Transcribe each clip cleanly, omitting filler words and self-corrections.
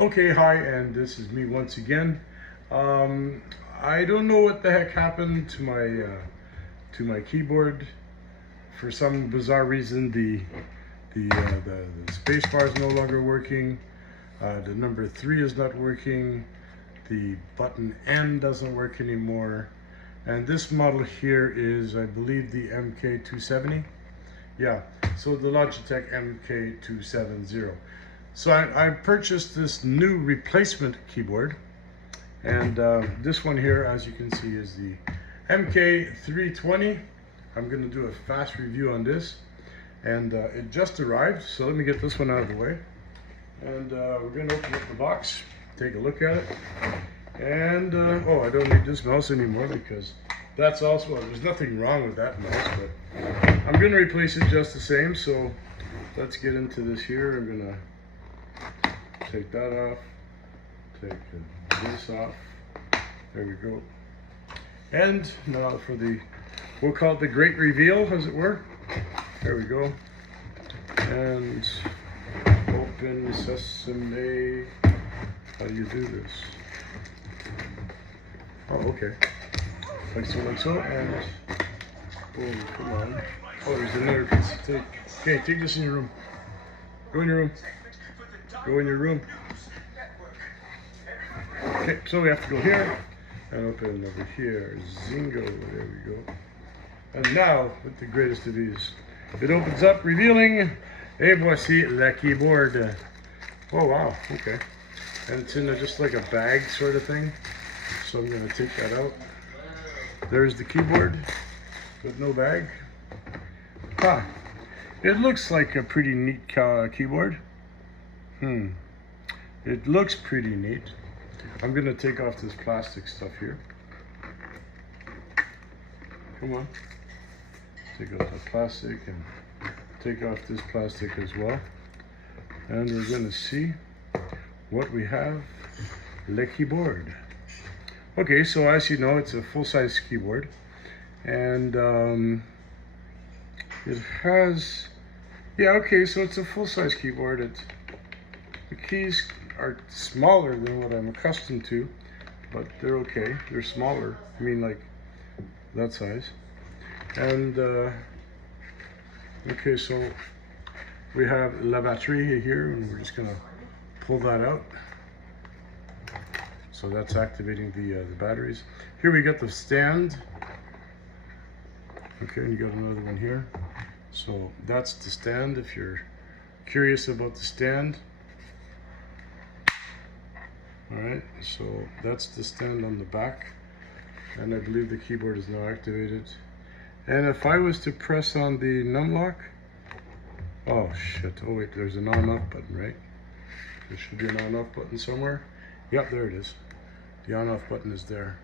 Okay, hi, and this is me once again. I don't know what the heck happened to my keyboard. For some bizarre reason, the space bar is no longer working. The number 3 is not working. The button N doesn't work anymore. And this model here is, I believe, the MK-270. Yeah, so the Logitech MK-270. So I purchased this new replacement keyboard, and this one here, as you can see, is the MK-320. I'm going to do a fast review on this, and it just arrived, so let me get this one out of the way. And we're going to open up the box, take a look at it, and oh, I don't need this mouse anymore because that's also, well, there's nothing wrong with that mouse, but I'm going to replace it just the same. So let's get into this here. I'm going to take that off, take this off, there we go. And now for the, we'll call it the great reveal, as it were. There we go. And open sesame. How do you do this? Oh, okay. Like so, and boom, come on. Oh, there's another piece of tape. Okay, take this in your room. Go in your room. Go in your room. Okay, so we have to go here and open over here. Zingo, there we go. And now, with the greatest of ease, it opens up, revealing, et voici la keyboard. Oh wow, okay. And it's in just like a bag sort of thing. So I'm gonna take that out. There's the keyboard with no bag. Huh. It looks like a pretty neat keyboard. It looks pretty neat. I'm gonna take off this plastic stuff here. Come on. Take off the plastic and take off this plastic as well. And we're gonna see what we have. Le keyboard. Okay, so as you know, it's a full-size keyboard. And it has, yeah, okay, so it's a full-size keyboard. The keys are smaller than what I'm accustomed to, but they're okay. They're smaller. I mean, like that size. And okay, so we have la batterie here, and we're just gonna pull that out. So that's activating the batteries. Here we got the stand. Okay, and you got another one here. So that's the stand if you're curious about the stand. Alright, so that's the stand on the back, and I believe the keyboard is now activated. And if I was to press on the numlock, oh shit, oh wait, there's an on-off button, right? There should be an on-off button somewhere. Yep, there it is. The on-off button is there.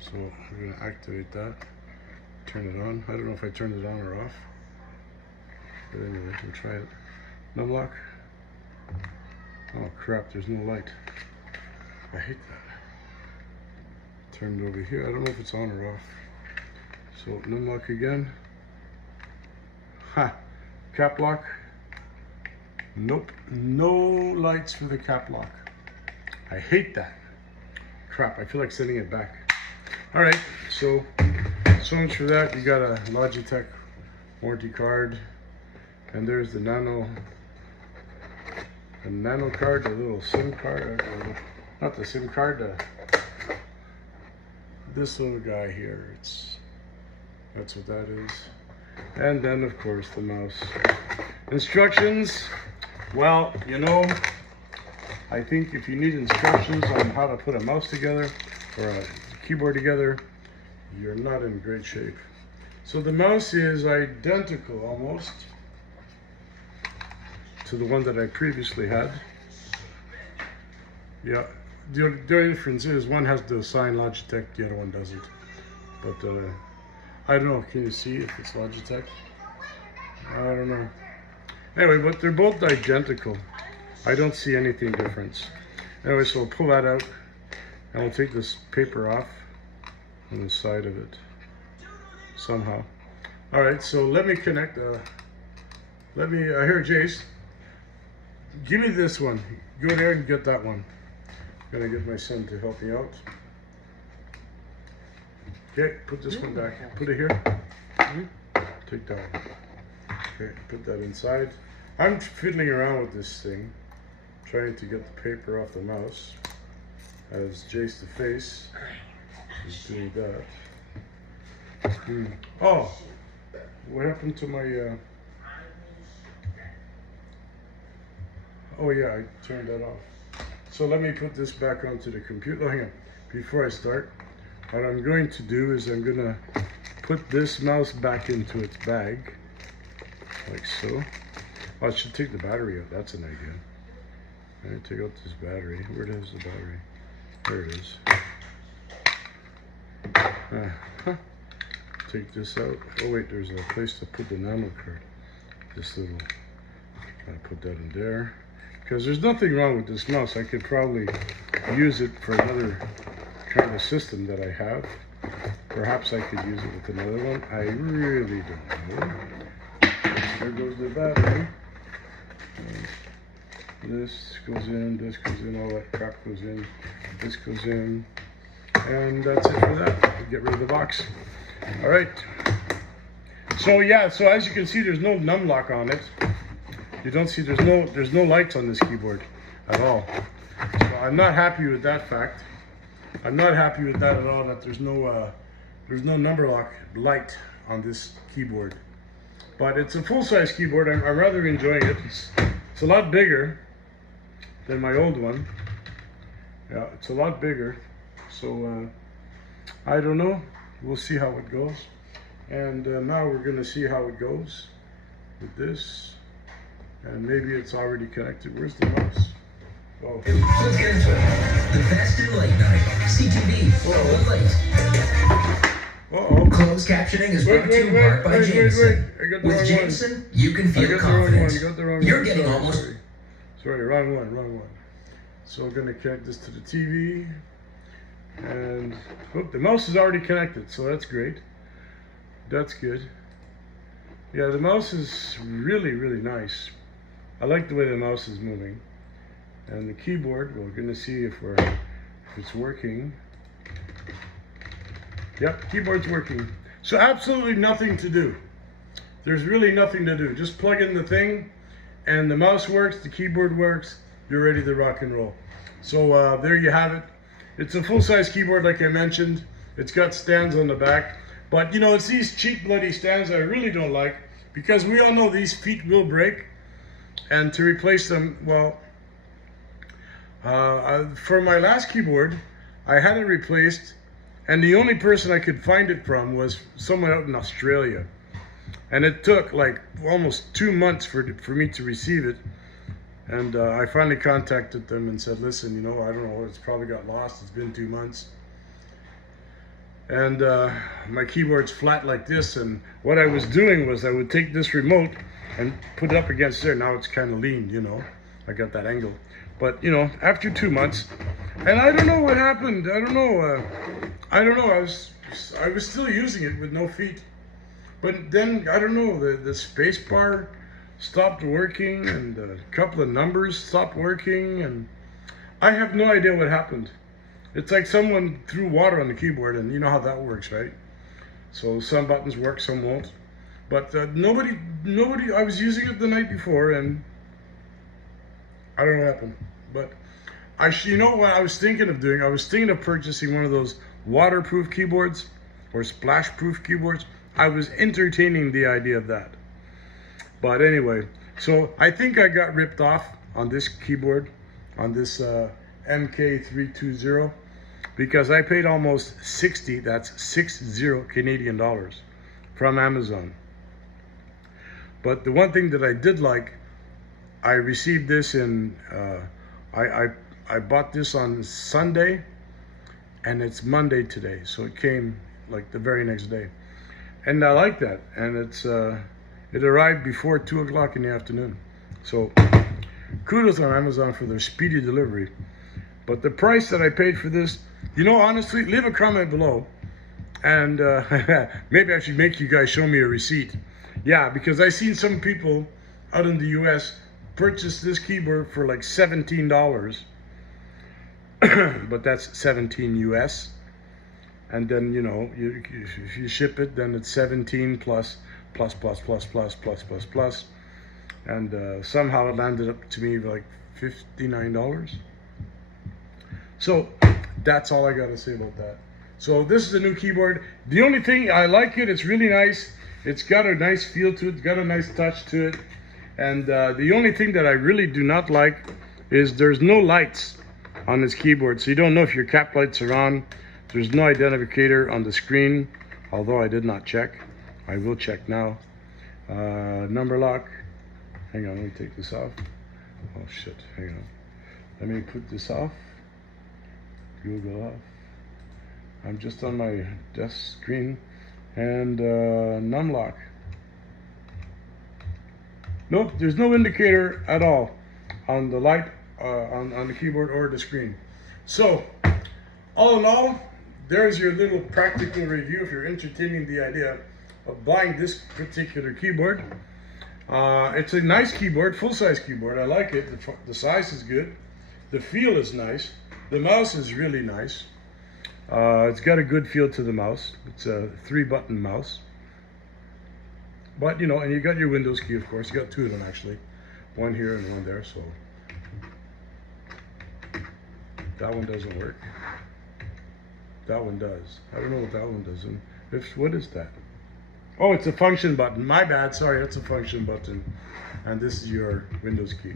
So I'm going to activate that, turn it on. I don't know if I turned it on or off, but anyway, we'll try it. Numlock. Oh crap, there's no light. I hate that. Turn it over here. I don't know if it's on or off. So numlock again. Ha! Cap lock. Nope. No lights for the cap lock. I hate that. Crap, I feel like sending it back. Alright, so much for that. You got a Logitech warranty card. And there's the nano card, the little SIM card. Not the SIM card, this little guy here. That's what that is. And then of course the mouse. Instructions. Well, you know, I think if you need instructions on how to put a mouse together or a keyboard together, you're not in great shape. So the mouse is identical almost to the one that I previously had. Yeah, the only difference is one has the sign Logitech, the other one doesn't. But I don't know, can you see if it's Logitech? I don't know. Anyway, but they're both identical. I don't see anything different. Anyway, so we'll pull that out, and we'll take this paper off on the side of it somehow. All right, so let me connect. I hear Jace. give me this one. Go there and get that one. I'm gonna get my son to help me out. Okay, put this one back. Put it here. Take that one. Okay, put that inside. I'm fiddling around with this thing, trying to get the paper off the mouse. As Jace the Face is doing that. Oh, what happened to my? Oh yeah, I turned that off. So let me put this back onto the computer. Oh, hang on. Before I start, what I'm going to do is I'm gonna put this mouse back into its bag, like so. Oh, I should take the battery out. That's an idea. I'm gonna take out this battery. Where is the battery? There it is. Take this out. Oh wait, there's a place to put the nano card. This little. I'll put that in there. Because there's nothing wrong with this mouse. I could probably use it for another kind of system that I have. Perhaps I could use it with another one. I really don't know. There goes the battery. This goes in, all that crap goes in. This goes in. And that's it for that. Get rid of the box. All right. So yeah, so as you can see, there's no num lock on it. You don't see there's no lights on this keyboard at all. So I'm not happy with that fact. I'm not happy with that at all. That there's no number lock light on this keyboard. But it's a full-size keyboard. I'm rather enjoying it. It's a lot bigger than my old one. Yeah, it's a lot bigger. So I don't know. We'll see how it goes. And now we're gonna see how it goes with this. And maybe it's already connected. Where's the mouse? Oh. Let's get into it. The best in late night. CTV. Late. Uh-oh. Closed captioning is brought to you by Jameson. With Jameson, you can feel confident. You're getting almost... Sorry, wrong one. So I'm gonna connect this to the TV. And the mouse is already connected, so that's great. That's good. Yeah, the mouse is really, really nice. I like the way the mouse is moving. And the keyboard, we're gonna see if it's working. Yep, keyboard's working. So absolutely nothing to do. There's really nothing to do. Just plug in the thing, and the mouse works, the keyboard works, you're ready to rock and roll. So there you have it. It's a full-size keyboard, like I mentioned. It's got stands on the back. But, you know, it's these cheap, bloody stands I really don't like, because we all know these feet will break. And to replace them, well, for my last keyboard, I had it replaced, and the only person I could find it from was someone out in Australia. And it took like almost 2 months for me to receive it. And I finally contacted them and said, listen, you know, I don't know, it's probably got lost. It's been 2 months. And my keyboard's flat like this. And what I was doing was I would take this remote and put it up against there. Now it's kind of lean, you know. I got that angle. But, you know, after 2 months, and I don't know what happened. I don't know. I was still using it with no feet. But then, I don't know, the space bar stopped working, and a couple of numbers stopped working, and I have no idea what happened. It's like someone threw water on the keyboard, and you know how that works, right? So some buttons work, some won't. But nobody, I was using it the night before, and I don't know what happened. But you know what I was thinking of doing? I was thinking of purchasing one of those waterproof keyboards or splash-proof keyboards. I was entertaining the idea of that. But anyway, so I think I got ripped off on this keyboard, on this MK-320, because I paid almost 60, that's 60 Canadian dollars from Amazon. But the one thing that I did like, I received this in, I bought this on Sunday, and it's Monday today, so it came like the very next day. And I like that, and it arrived before 2 o'clock in the afternoon. So kudos on Amazon for their speedy delivery. But the price that I paid for this, you know, honestly, leave a comment below, and maybe I should make you guys show me a receipt. Yeah, because I seen some people out in the US purchased this keyboard for like $17, but that's 17 US. And then, you know, if you ship it, then it's 17 plus. And somehow it landed up to me like $59. So that's all I got to say about that. So this is a new keyboard. The only thing, I like it, it's really nice. It's got a nice feel to it, it's got a nice touch to it. And the only thing that I really do not like is there's no lights on this keyboard. So you don't know if your cap lights are on. There's no identifier on the screen, although I did not check. I will check now. Number lock. Hang on, let me take this off. Oh shit, hang on. Let me put this off. Google off. I'm just on my desk screen. And num lock. Nope, there's no indicator at all on the light, on the keyboard or the screen. So, all in all, there's your little practical review if you're entertaining the idea of buying this particular keyboard. It's a nice keyboard, full-size keyboard. I like it. The size is good. The feel is nice. The mouse is really nice. It's got a good feel to the mouse. It's a 3-button mouse. But, you know, and you got your Windows key, of course. You got 2 of them, actually. One here and one there, so. That one doesn't work. That one does. I don't know what that one does. What is that? Oh, it's a function button. My bad. Sorry, that's a function button. And this is your Windows key.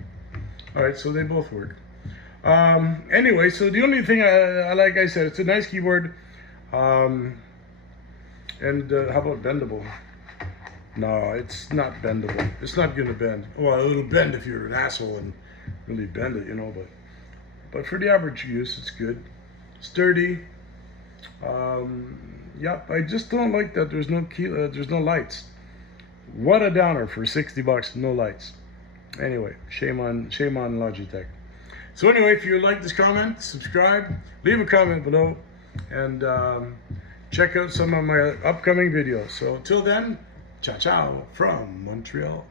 All right, so they both work. Anyway, so the only thing, like I said, it's a nice keyboard. And how about bendable? No, it's not bendable. It's not going to bend. Well, it'll bend if you're an asshole and really bend it, you know. But for the average use, it's good. Sturdy. Yep, I just don't like that there's no lights. What a downer for $60, no lights. Anyway, shame on Logitech. So anyway, if you like this comment, subscribe, leave a comment below, and check out some of my upcoming videos. So till then, ciao ciao from Montreal.